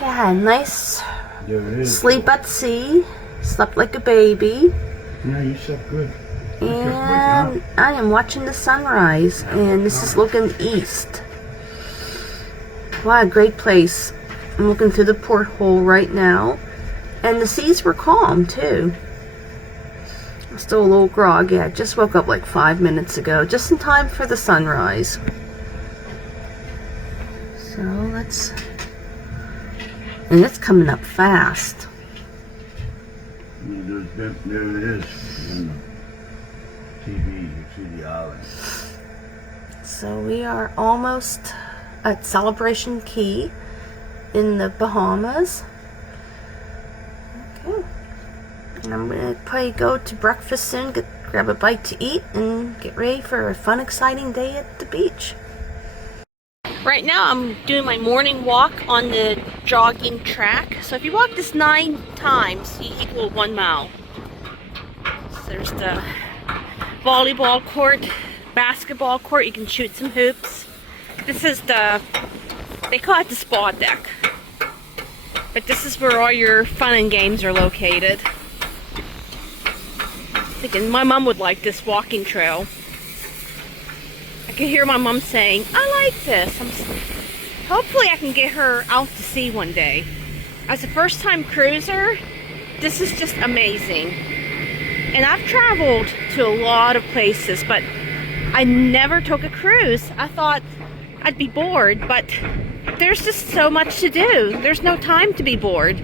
I had a nice sleep at sea. Slept like a baby. Yeah, you slept good. And I am watching the sunrise, and this is looking east. What a great place. I'm looking through the porthole right now, and the seas were calm too. I'm still a little groggy. I just woke up like 5 minutes ago, just in time for the sunrise. So let's, and it's coming up fast. There it is on the TV. You see the island. So we are almost at Celebration Key in the Bahamas. Okay. And I'm going to probably go to breakfast soon, grab a bite to eat, and get ready for a fun, exciting day at the beach. Right now I'm doing my morning walk on the jogging track. So if you walk this 9 times, you equal 1 mile. So there's the volleyball court, basketball court. You can shoot some hoops. This is they call it the spa deck. But this is where all your fun and games are located. Thinking my mom would like this walking trail. I can hear my mom saying, I like this. Hopefully I can get her out to sea one day. As a first-time cruiser, this is just amazing. And I've traveled to a lot of places, but I never took a cruise. I thought I'd be bored, but there's just so much to do. There's no time to be bored.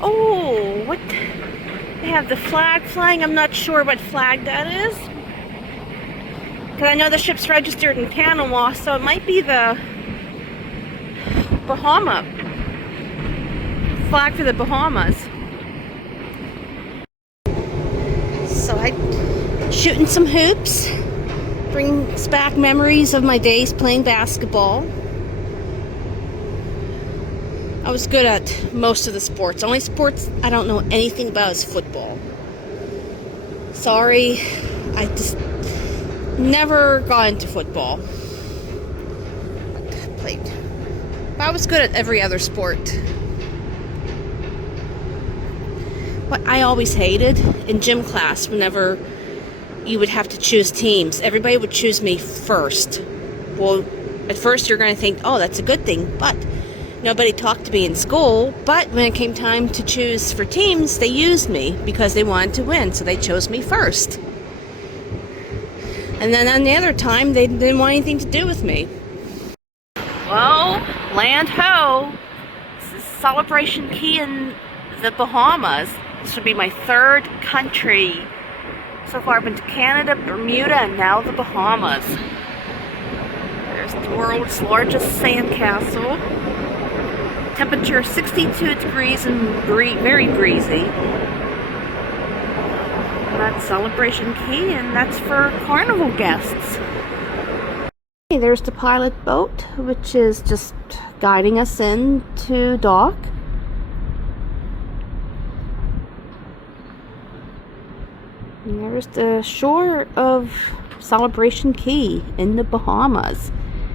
Oh, what? They have the flag flying. I'm not sure what flag that is. Because I know the ship's registered in Panama, so it might be the Bahama flag for the Bahamas. So I'm shooting some hoops. Brings back memories of my days playing basketball. I was good at most of the sports. Only sports I don't know anything about is football. Sorry, I just never got into football. But I was good at every other sport. What I always hated in gym class, whenever you would have to choose teams, everybody would choose me first. Well, at first you're going to think, oh, that's a good thing, but nobody talked to me in school. But when it came time to choose for teams, they used me because they wanted to win, so they chose me first. And then on the other time, they didn't want anything to do with me. Well, land ho! This is Celebration Key in the Bahamas. This would be my 3rd country. So far I've been to Canada, Bermuda, and now the Bahamas. There's the world's largest sandcastle. Temperature 62 degrees and very breezy. And that's Celebration Key, and that's for Carnival guests. Okay, there's the pilot boat, which is just guiding us in to dock. And there's the shore of Celebration Key in the Bahamas.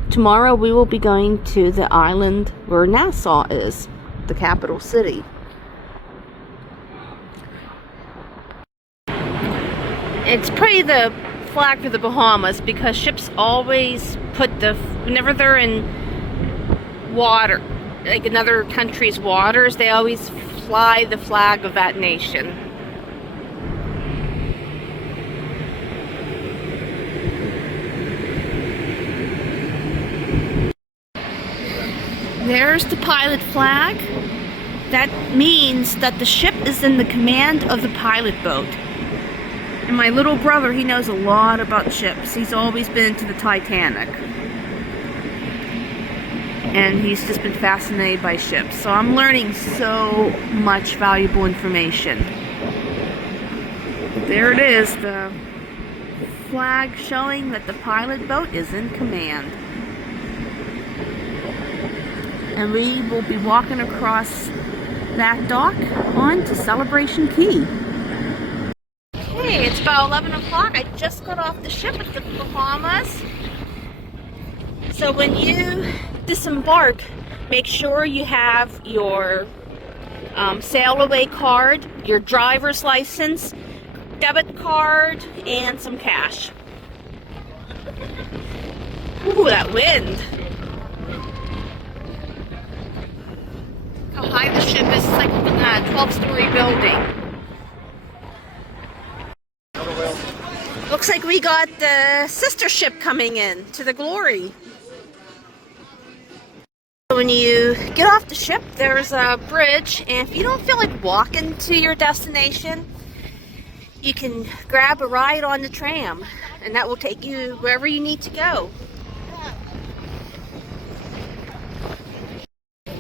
Tomorrow we will be going to the island where Nassau is, the capital city. It's probably the flag for the Bahamas because ships always put whenever they're in water, like another country's waters, they always fly the flag of that nation. There's the pilot flag. That means that the ship is in the command of the pilot boat. And my little brother, he knows a lot about ships. He's always been to the Titanic. And he's just been fascinated by ships. So I'm learning so much valuable information. There it is, the flag showing that the pilot boat is in command. And we will be walking across that dock on to Celebration Key. Okay, it's about 11 o'clock. I just got off the ship at the Bahamas. So when you disembark Make sure you have your sail away card, your driver's license, debit card, and some cash. Ooh, that wind. How high the ship is. It's like a 12-story building. Looks like we got the sister ship coming in to the Glory. When you get off the ship, there's a bridge, and if you don't feel like walking to your destination, you can grab a ride on the tram, and that will take you wherever you need to go.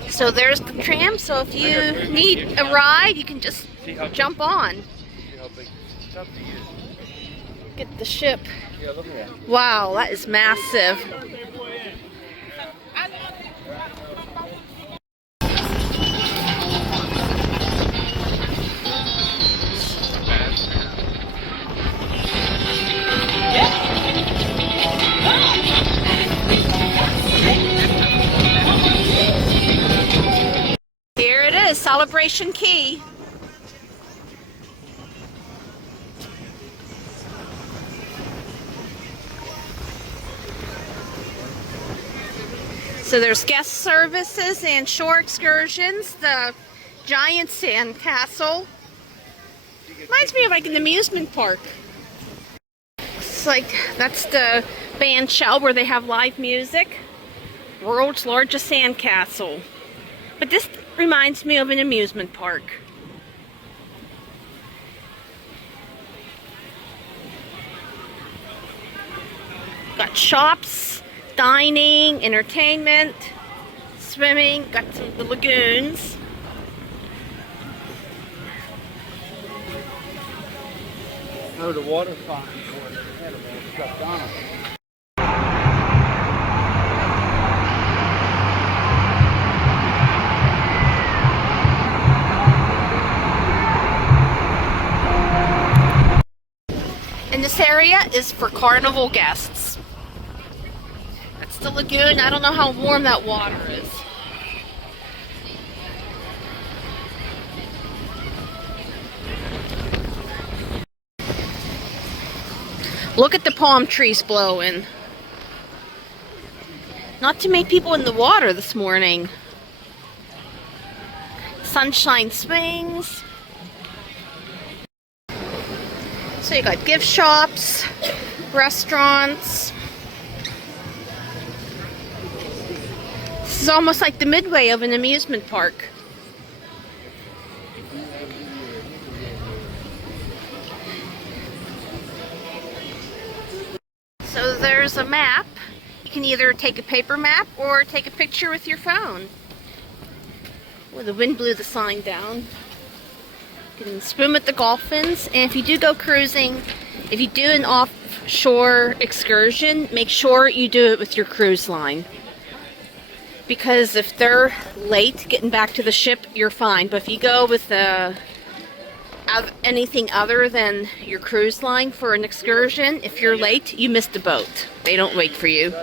So there's the tram, so if you need a ride, you can just jump on. Get the ship. Wow, that is massive. Here it is, Celebration Key. So there's guest services and shore excursions, the giant sandcastle. Reminds me of like an amusement park. It's like, that's the band shell where they have live music. World's largest sandcastle. But this reminds me of an amusement park. Got shops, dining, entertainment, swimming, got some of the lagoons. Oh, the water fountain had all stuff on it. And this area is for Carnival guests. That's the lagoon. I don't know how warm that water is. Look at the palm trees blowing. Not too many people in the water this morning. Sunshine swings. So you got gift shops, restaurants. This is almost like the midway of an amusement park. So there's a map. You can either take a paper map or take a picture with your phone. Oh, the wind blew the sign down. You can swim with the dolphins, and if you do go cruising, if you do an offshore excursion, make sure you do it with your cruise line. Because if they're late getting back to the ship, you're fine. But if you go with anything other than your cruise line for an excursion, if you're late, you miss the boat. They don't wait for you.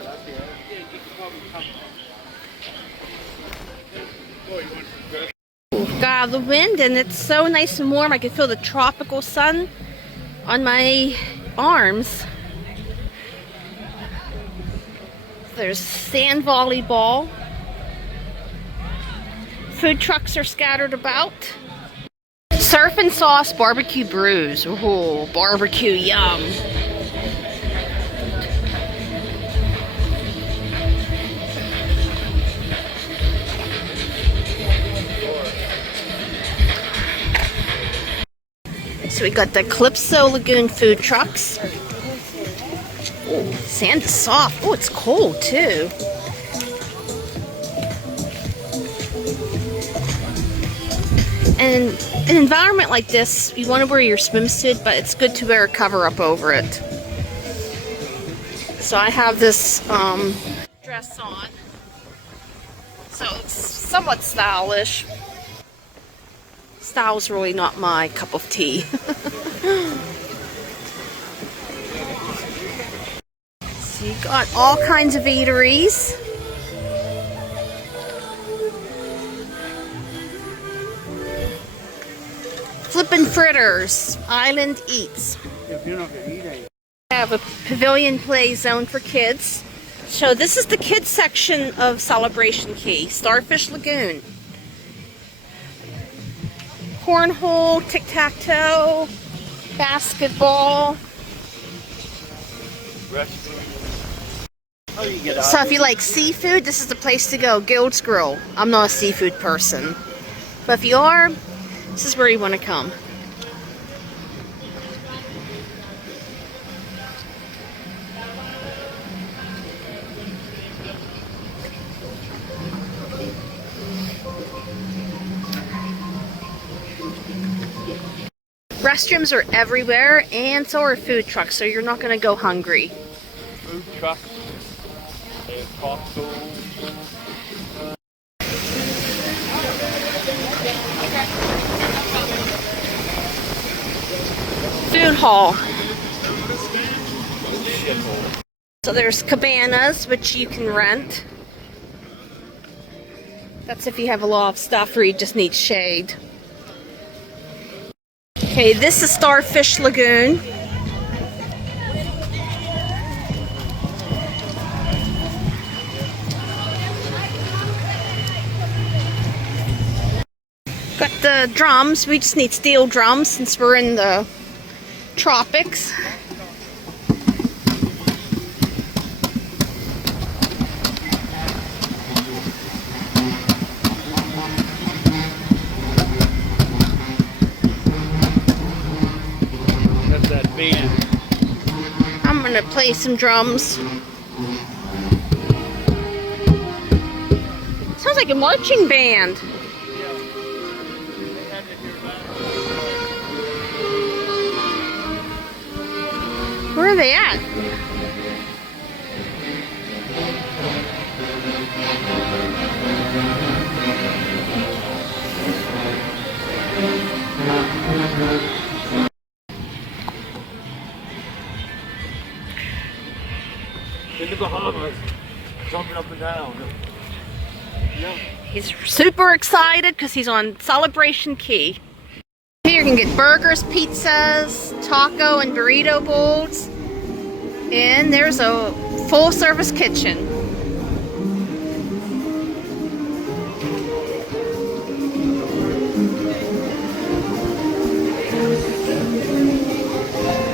God, the wind, and it's so nice and warm. I can feel the tropical sun on my arms. There's sand volleyball. Food trucks are scattered about. Surf and sauce barbecue brews. Oh, barbecue, yum. So we got the Calypso Lagoon food trucks. Oh, sand is soft. Oh, it's cold too. And an environment like this, you want to wear your swimsuit, but it's good to wear a cover up over it. So I have this dress on. So it's somewhat stylish. Style's really not my cup of tea. So you got all kinds of eateries. Flippin' Fritters, Island Eats. If you're not gonna eat it. Have a pavilion play zone for kids. So this is the kids section of Celebration Key, Starfish Lagoon. Cornhole, tic-tac-toe, basketball. So if you like seafood, this is the place to go. Guild's Grill. I'm not a seafood person, but if you are, this is where you want to come. Restrooms are everywhere, and so are food trucks, so you're not going to go hungry. Food trucks, Costco. Food hall. So there's cabanas, which you can rent. That's if you have a lot of stuff or you just need shade. Okay, this is Starfish Lagoon. Got the drums. We just need steel drums since we're in the tropics. I'm gonna play some drums. Sounds like a marching band. Where are they at? In the Bahamas, jumping up and down. Yeah. He's super excited because he's on Celebration Key. Here you can get burgers, pizzas, taco and burrito bowls. And there's a full service kitchen.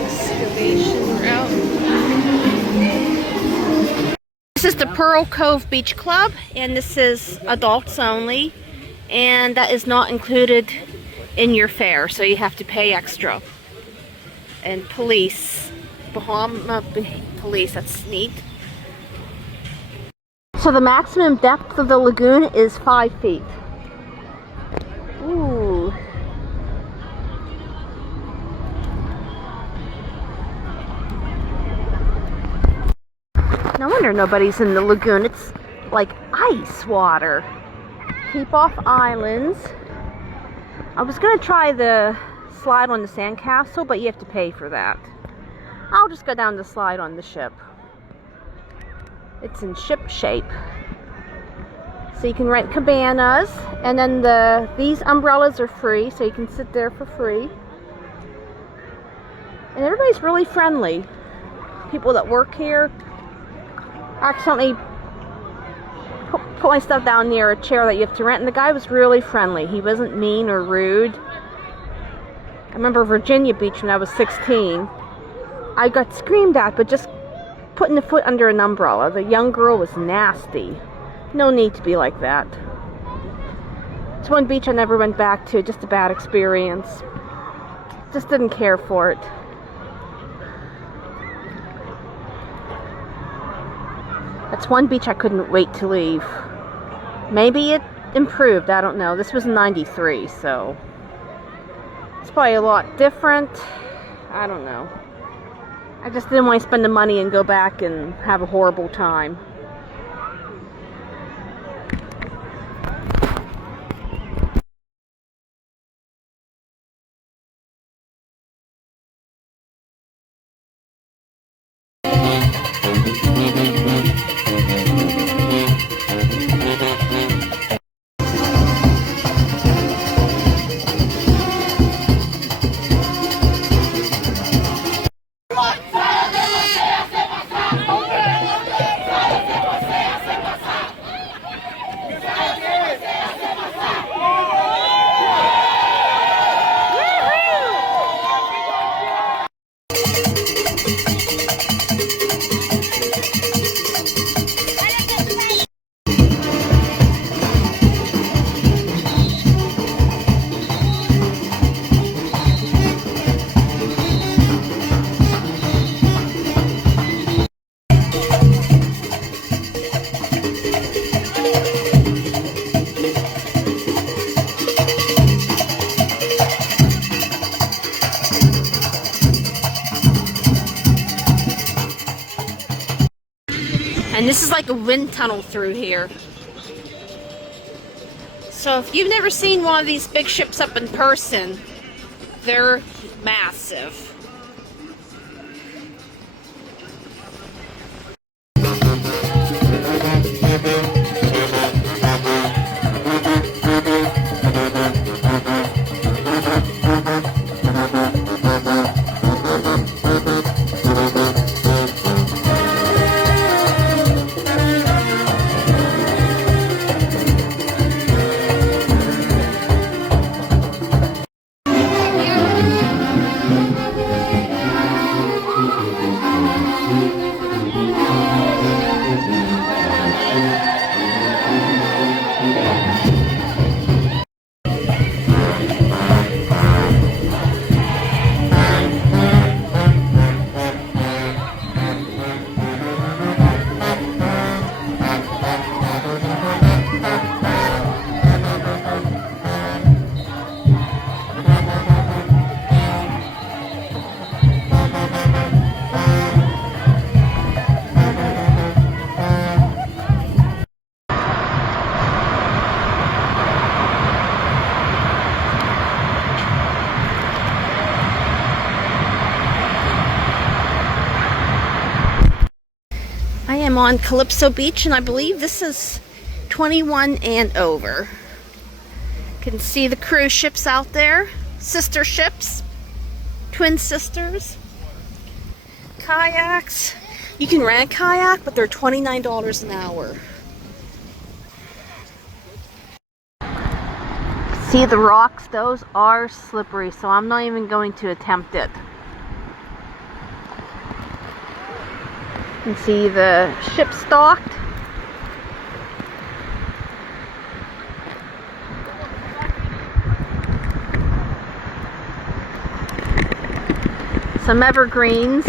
Excavation route. This is the Pearl Cove Beach Club, and this is adults only, and that is not included in your fare, so you have to pay extra. And police, Bahama police, that's neat. So the maximum depth of the lagoon is 5 feet. Ooh. No wonder nobody's in the lagoon. It's like ice water. Keep off islands. I was gonna try the slide on the sandcastle, but you have to pay for that. I'll just go down the slide on the ship. It's in ship shape. So you can rent cabanas, and then these umbrellas are free, so you can sit there for free. And everybody's really friendly. People that work here. I accidentally put my stuff down near a chair that you have to rent, and the guy was really friendly. He wasn't mean or rude. I remember Virginia Beach when I was 16. I got screamed at, but just putting a foot under an umbrella. The young girl was nasty. No need to be like that. It's one beach I never went back to, just a bad experience. Just didn't care for it. That's one beach I couldn't wait to leave. Maybe it improved, I don't know. This was in '93, so it's probably a lot different. I don't know. I just didn't want to spend the money and go back and have a horrible time. like a wind tunnel through here. So if you've never seen one of these big ships up in person, they're massive. I am on Calypso Beach, and I believe this is 21 and over. You can see the cruise ships out there, sister ships, twin sisters, kayaks. You can rent a kayak, but they're $29 an hour. See the rocks? Those are slippery, so I'm not even going to attempt it. You can see the ship stocked. Some evergreens.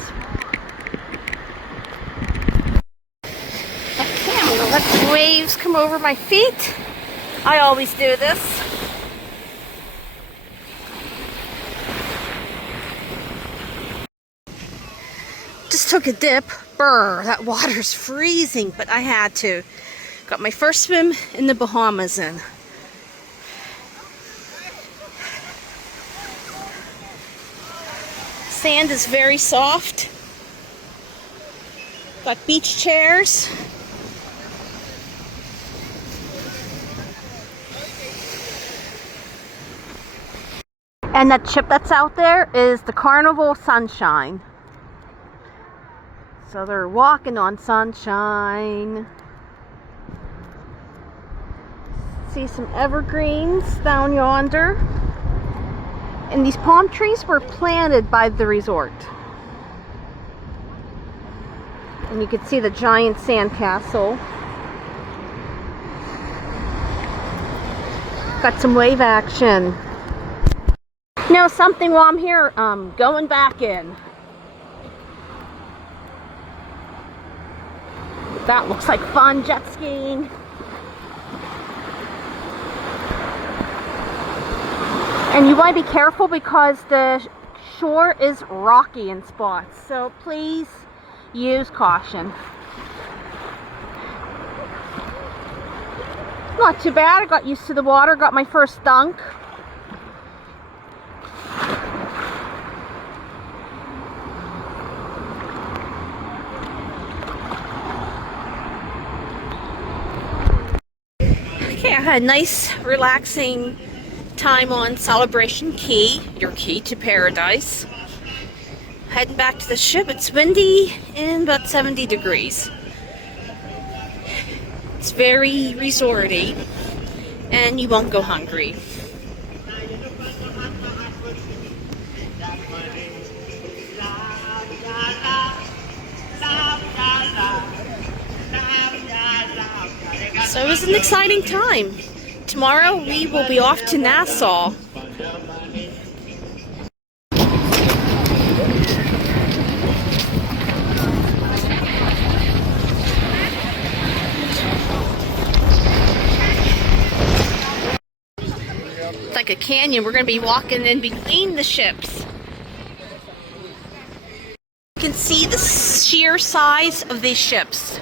Okay, I'm gonna let the waves come over my feet. I always do this. Just took a dip. Brr, that water's freezing, but I had to. Got my first swim in the Bahamas in. Sand is very soft. Got beach chairs. And that ship that's out there is the Carnival Sunshine. So they're walking on sunshine. See some evergreens down yonder. And these palm trees were planted by the resort. And you can see the giant sandcastle. Got some wave action. You know something, while I'm here, going back in. That looks like fun, jet skiing. And you want to be careful because the shore is rocky in spots, so please use caution. Not too bad. I got used to the water, got my first dunk. Okay, I had a nice, relaxing time on Celebration Key, your key to paradise. Heading back to the ship. It's windy and about 70 degrees. It's very resorty and you won't go hungry. So it was an exciting time. Tomorrow we will be off to Nassau. It's like a canyon. We're going to be walking in between the ships. You can see the sheer size of these ships.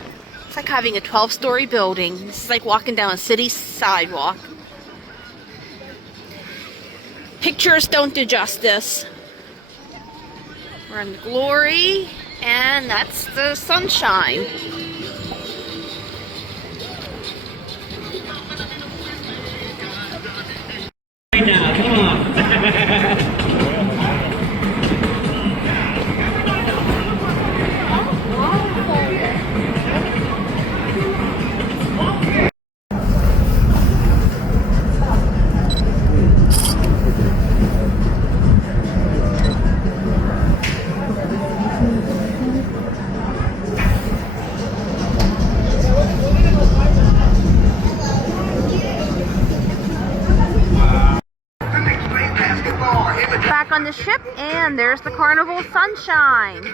It's like having a 12-story building. This is like walking down a city sidewalk. Pictures don't do justice. We're in the Glory, and that's the sunshine. Right now, come on. Back on the ship, and there's the Carnival sunshine.